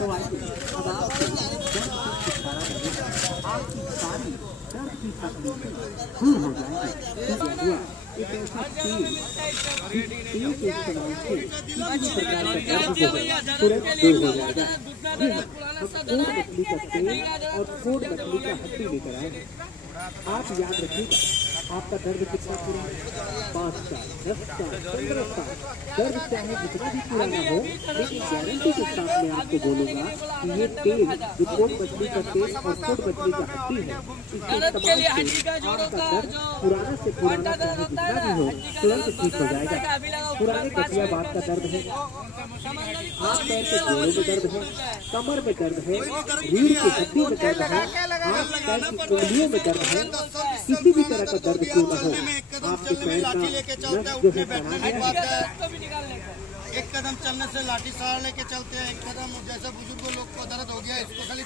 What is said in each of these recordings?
तो आइए अब आपको दर्द से छुटकारा मिलेगा, आपकी सारी दर्द की तकलीफें दूर हो जाएंगी। एक ऐसा तेल के इस्तेमाल से किसी भी प्रकार का दर्द जो है तुरंत दूर हो जाएगा। जी हाँ, हम कोड मछली का तेल और कोड मछली का हड्डी लेकर आए हैं। आप याद रखिएगा, आपका दर्द कितना पुराना, 5 साल, 10 साल, 15 साल, दर्द चाहे जितना भी पुराना हो, लेकिन गारंटी के साथ मैं आपको बोलूंगा कि ये तेल जो कोड मछली का तेल और कोड मछली का हड्डी है, इसके इस्तेमाल से आपका दर्द पुराना से पुराना चाहे जितना भी हो तुरंत ठीक हो जाएगा। पुराने कटिया बात का दर्द है, हाथ पैर के जोड़ों में दर्द है, कमर में दर्द है, रीढ़ की हड्डी में दर्द है, हाथ पैर की उंगलियों में दर्द है, किसी भी तरह का दर्द क्यों न हो, आपके पैर का नस जो है एक कदम चलने से लाठी सहारा लेके चलते हैं। एक कदम जैसे बुजुर्गों लोग को दर्द हो गया, इसको खाली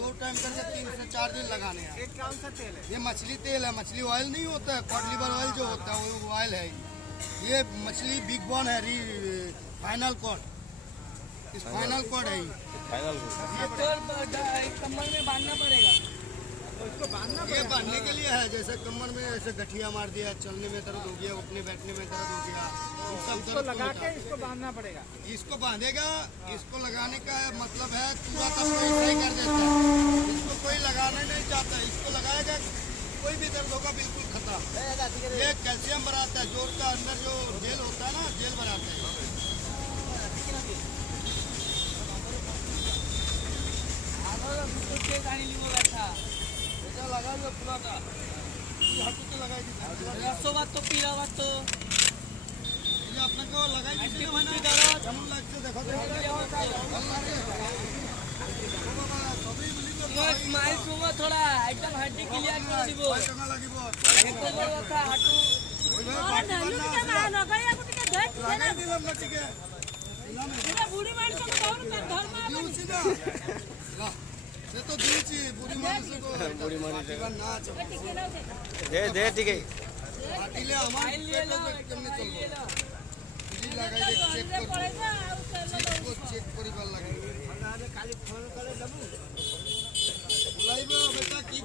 दो टाइम करके 3 से 4 दिन लगाने हैं। कौन सा तेल है? ये मछली तेल है, मछली ऑयल नहीं होता है, कॉड लिवर ऑयल जो होता है वो ऑयल है। ये मछली बिग बोन है, फाइनल कॉड, इस फाइनल कॉड है। कमर में बांधना पड़ेगा, ये बांधने के लिए है। जैसे कमर में ऐसे गठिया मार दिया, चलने में दर्द हो गया, उठने बैठने में दर्द हो गया, इसको लगा के इसको बांधना पड़ेगा। इसको बांधेगा, इसको लगाने का मतलब है पूरा का पूरा सही कर देता है। इसको कोई लगाना नहीं चाहता, इसको लगाएगा कोई भी दर्द होगा बिल्कुल खत्म। ये कैल्शियम बढ़ाता है, जोड़ का अंदर जो जेल होता है ना, जेल बढ़ाता है। लगा दो पूरा का लगाई तो पीला बात तो ये अपने को लगाई दीजिए ना भाई, जमन लगते देखो माइल सुबह थोड़ा एकदम हड्डी क्लियर कर दिबो चंगा लागिबो एक बार था हटू लगाई दिलम लटिके इना बूढ़ी माइल को कौन धर्म ये तो दूची बुरी मानुस को बुरी मानुस ना दे दे ठीक है आटिले हमारे करने चलबो जी लगाई दे चेक करिबा लागे खाली फोन करे दबु बुलाइबो बेटा की